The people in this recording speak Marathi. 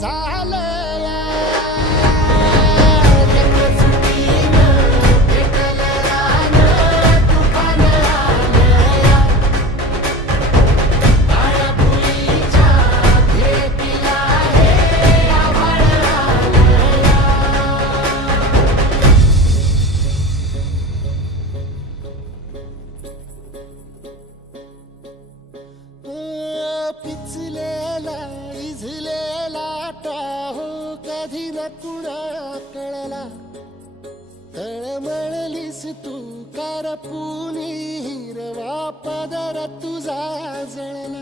झालं या पिचलेला इझलेला टाहो कधी न कुणा कळला तळमळलीस तू करपुनी हिरवा पदर तुझा जळला